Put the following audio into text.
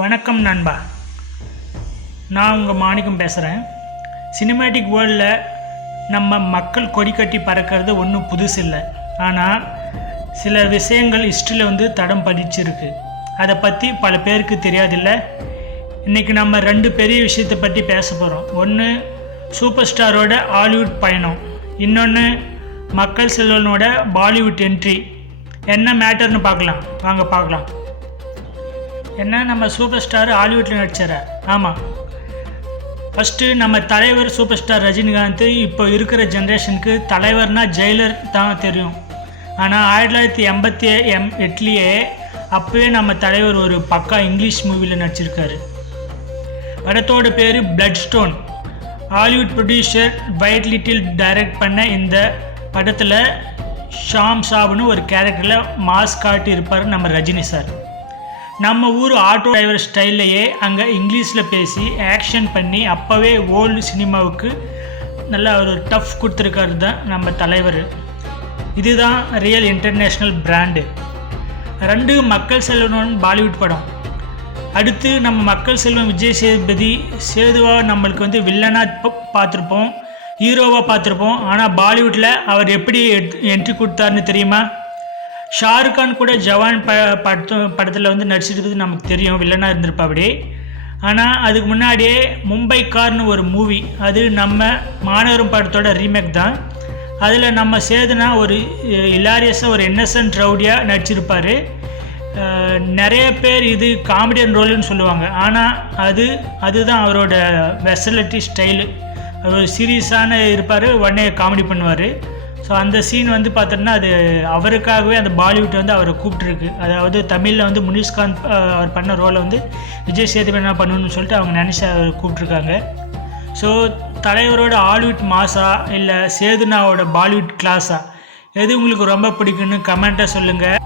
வணக்கம் நண்பா, நான் உங்கள் மாணிக்கம் பேசுகிறேன். சினிமேட்டிக் வேர்ல்டில் நம்ம மக்கள் கொடி கட்டி பறக்கிறது ஒன்றும் புதுசு இல்லை. ஆனால் சில விஷயங்கள் ஹிஸ்ட்ரியில் தடம் பதிச்சிருக்கு. அதை பற்றி பல பேருக்கு தெரியாதில்லை. இன்றைக்கி நம்ம ரெண்டு பெரிய விஷயத்தை பற்றி பேச போகிறோம். ஒன்று சூப்பர் ஸ்டாரோட ஹாலிவுட் பயணம், இன்னொன்று மக்கள் செல்வனோட பாலிவுட் என்ட்ரி. என்ன மேட்டர்னு பார்க்கலாம். என்ன, நம்ம சூப்பர் ஸ்டார் ஹாலிவுட்டில் நடிச்சாரா? ஆமாம். ஃபஸ்ட்டு நம்ம தலைவர் சூப்பர் ஸ்டார் ரஜினிகாந்த் இப்போ இருக்கிற ஜென்ரேஷனுக்கு தலைவர்னால் ஜெயிலர் தான் தெரியும். ஆனால் 1988 அப்போவே நம்ம தலைவர் ஒரு பக்கா இங்கிலீஷ் மூவியில் நடிச்சிருக்காரு. படத்தோட பேர் Bloodstone. Hollywood producer Dwight Little direct பண்ண இந்த படத்தில் ஷாம் சாப்னு ஒரு கேரக்டரில் மாஸ் காட்டி இருப்பார் நம்ம ரஜினி சார். நம்ம ஊர் ஆட்டோ டிரைவர் ஸ்டைல்லையே அங்கே இங்கிலீஷில் பேசி ஆக்ஷன் பண்ணி அப்போவே ஓல்டு சினிமாவுக்கு நல்லா ஒரு டஃப் கொடுத்துருக்காரு தான் நம்ம தலைவர். இதுதான் ரியல் இன்டர்நேஷ்னல் பிராண்டு. ரெண்டு மக்கள் செல்வன் பாலிவுட் படம். அடுத்து நம்ம மக்கள் செல்வன் விஜய் சேதுவாக நம்மளுக்கு வில்லனாக பார்த்துருப்போம், ஹீரோவாக பார்த்துருப்போம். ஆனால் பாலிவுட்டில் அவர் எப்படி என்ட்ரி கொடுத்தாருன்னு தெரியுமா? ஷாருக்கான் கூட ஜவான் படத்தில் நடிச்சிருக்கிறது நமக்கு தெரியும், வில்லனாக இருந்திருப்பா அப்படி. ஆனால் அதுக்கு முன்னாடியே மும்பை கார்னு ஒரு மூவி, அது நம்ம மாநகரம் படத்தோட ரீமேக் தான். அதில் நம்ம சேதுனா ஒரு ஹிலாரியஸாக ஒரு இன்னசென்ட் ரவுடியாக நடிச்சிருப்பார். நிறைய பேர் இது காமெடியன் ரோல்னு சொல்லுவாங்க. ஆனால் அதுதான் அவரோட வெர்சலிட்டி ஸ்டைலு. அவர் சீரியஸான இருப்பார், உடனே காமெடி பண்ணுவார். ஸோ அந்த சீன் பார்த்தோன்னா அது அவருக்காகவே அந்த பாலிவுட் அவரை கூப்பிட்டுருக்கு. அதாவது தமிழில் முனிஷ்காந்த் அவர் பண்ண ரோலை விஜய் சேதுபதி என்ன பண்ணணும்னு சொல்லிட்டு அவங்க நினச்சி அவர் கூப்பிட்ருக்காங்க. ஸோ தலைவரோட ஹாலிவுட் மாஸா இல்லை சேதுனாவோட பாலிவுட் கிளாஸா, எது உங்களுக்கு ரொம்ப பிடிக்குன்னு கமெண்ட்டாக சொல்லுங்கள்.